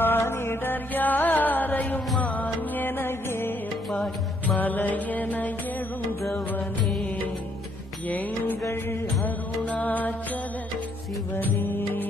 மானிடர் யாரையும் மான் என ஏப்பாய் மலையென எழுந்தவனே. எங்கள் அருணாச்சல சிவனே.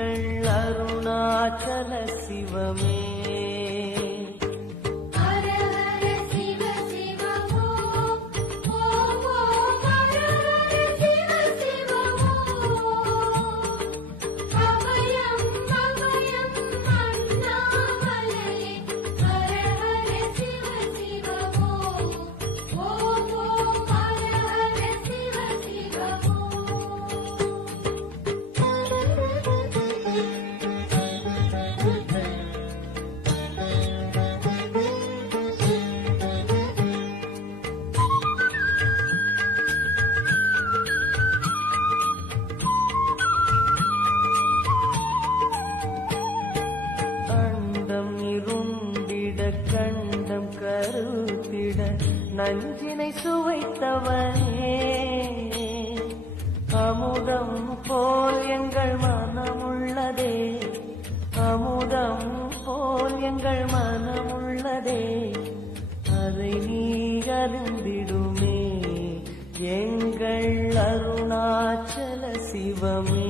திங்கள் அருணாச்சல சிவமே. அமுதம் போல் எங்கள் மனமுள்ளதே அதை நீ அறிந்திடுமே எங்கள் அருணாச்சல சிவமே.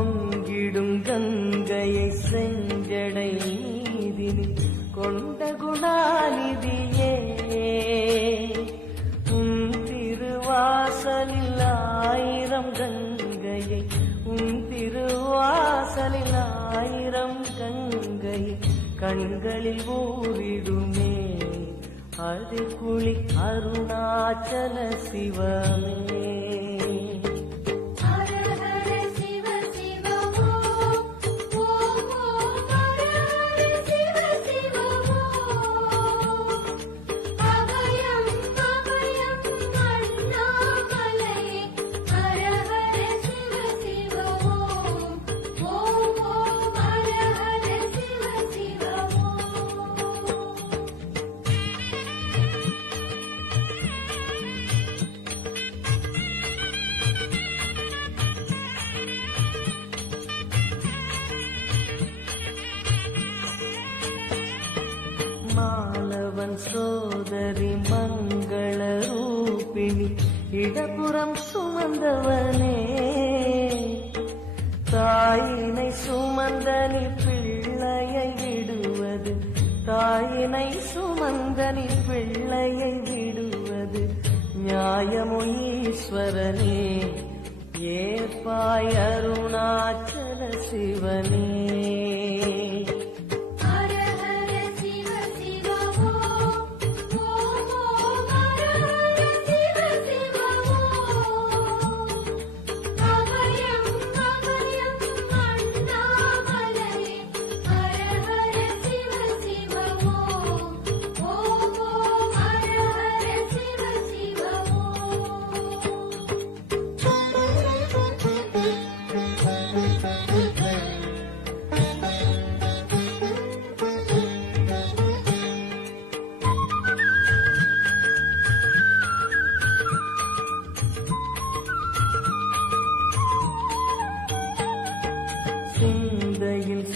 பொங்கிடும் கங்கையை செஞ்சடை நீதினில் கொண்ட குணாநிதியே உன் திருவாசலில் ஆயிரம் கங்கையை உன் திருவாசலில் ஆயிரம் கங்கையை கண்களில் ஊரிடுமே அது குளி அருணாச்சல சிவமே. சோதரி மங்கள ரூபிணி இடபுறம் சுமந்தவனே. தாயினை சுமந்தனி பிள்ளையை விடுவது தாயினை சுமந்தனி பிள்ளையை விடுவது நியாயமோ ஈஸ்வரனே. ஏற்பாய் அருணாச்சல சிவனே.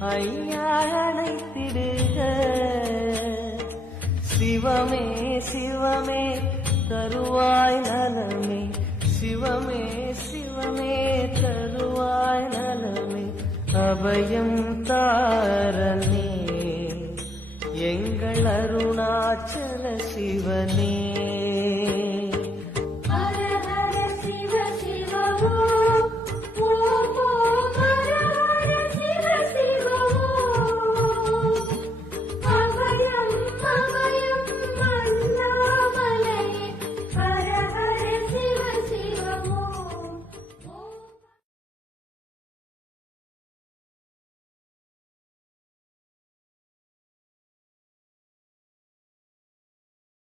ஐயா அழைத்திடுக சிவமே சிவமே தருவாய் நலமே. சிவமே சிவமே தருவாய் நலமே. அபயம் தாரணே. எங்கள் அருணாச்சல சிவனே.